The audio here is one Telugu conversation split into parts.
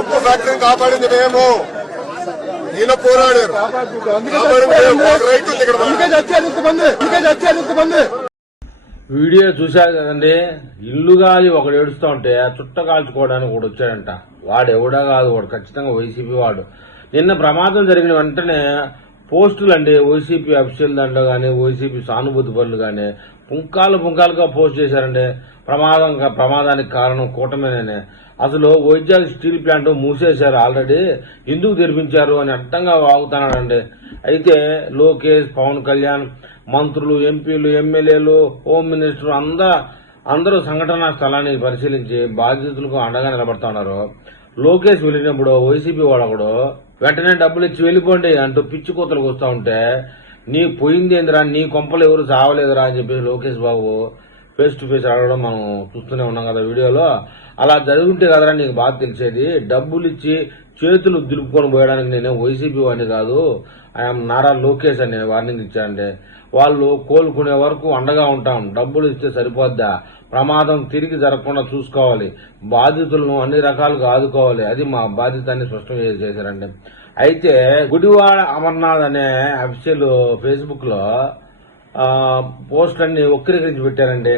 ఉక్కు ఫ్యాక్టరీని కాపాడింది మేము. ఈయన పోరాడారు. రైతు ఇక్కడ వీడియో చూశారు కదండి. ఇల్లు గాలి ఒకడు ఏడుస్తూ ఉంటే చుట్ట కాల్చుకోవడానికి ఒకడు వచ్చాడంట. వాడు ఎవడా కాదు, వాడు ఖచ్చితంగా వైసీపీ వాడు. నిన్న ప్రమాదం జరిగిన వెంటనే పోస్టులు అండి, వైసీపీ అఫీషియల్ దాంట్లో గానీ, వైసీపీ సానుభూతి పనులు గానీ పుంకాలుగా పోస్ట్ చేశారండి. ప్రమాదానికి కారణం కూటమినే. అసలు వైజాగ్ స్టీల్ ప్లాంట్ మూసేశారు ఆల్రెడీ, ఎందుకు తెరిపించారు అని అడ్డంగా వాగుతున్నాడండి. అయితే లోకేష్, పవన్ కళ్యాణ్, మంత్రులు, ఎంపీలు, ఎమ్మెల్యేలు, హోమ్ మినిస్టర్ అందరూ సంఘటనా స్థలాన్ని పరిశీలించి బాధితులకు అండగా నిలబడుతున్నారు. లోకేష్ వెళ్ళినప్పుడు వైసీపీ వాడొకడు వెంటనే డబ్బులు ఇచ్చి వెళ్లిపోండి అంటూ పిచ్చి కూతలకు వస్తూ ఉంటే, నీ పోయిందేందిరా, నీ కొంపలు ఎవరు చావలేదురా అని చెప్పేసి Lokesh Babu face to face అడగడం మనం చూస్తూనే ఉన్నాం కదా వీడియోలో. అలా జరుగుంటే కదరా నీకు బాగా తెలిసేది. డబ్బులు ఇచ్చి చేతులు దులుపుకొని పోయడానికి నేను వైసీపీ వాడిని కాదు, ఐఎమ్ నారా లోకేష్ అని వార్నింగ్ ఇచ్చానండి. వాళ్ళు కోలుకునే వరకు అండగా ఉంటాం, డబ్బులు ఇస్తే సరిపోద్దా, ప్రమాదం తిరిగి జరగకుండా చూసుకోవాలి, బాధితులను అన్ని రకాలుగా ఆదుకోవాలి, అది మా బాధ్యత అని స్పష్టం చేశారండి. అయితే గుడివాడ అమర్నాథ్ అనే అఫీషియల్ ఫేస్బుక్ లో పోస్ట్ అన్ని వక్రీకరించి పెట్టారండి.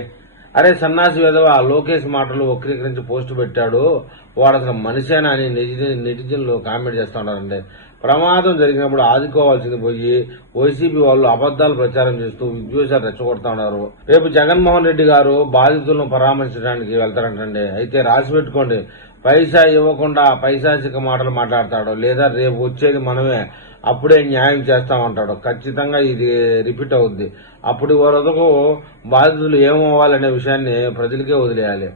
అరే సన్నాసి విధవ, లోకేష్ మాటలు వక్రీకరించి పోస్టు పెట్టాడు, వాడు అసలు మనిషేనా అని నెటిజన్లు కామెంట్ చేస్తూ ఉన్నారండి. ప్రమాదం జరిగినప్పుడు ఆదుకోవాల్సింది పోయి వైసీపీ వాళ్ళు అబద్దాలు ప్రచారం చేస్తూ విద్వేషాలు రెచ్చగొడతా ఉన్నారు. రేపు జగన్మోహన్ రెడ్డి గారు బాధితులను పరామర్శించడానికి వెళ్తారంటండి. అయితే రాసి పెట్టుకోండి, పైసా ఇవ్వకుండా పైశాచిక మాటలు మాట్లాడతాడు, లేదా రేపు వచ్చేది మనమే, అప్పుడే న్యాయం చేస్తామంటాడు. ఖచ్చితంగా ఇది రిపీట్ అవుద్ది. అప్పటి వరకు బాధితులు ఏమవ్వాలనే విషయాన్ని ప్రజలకే వదిలేయాలి.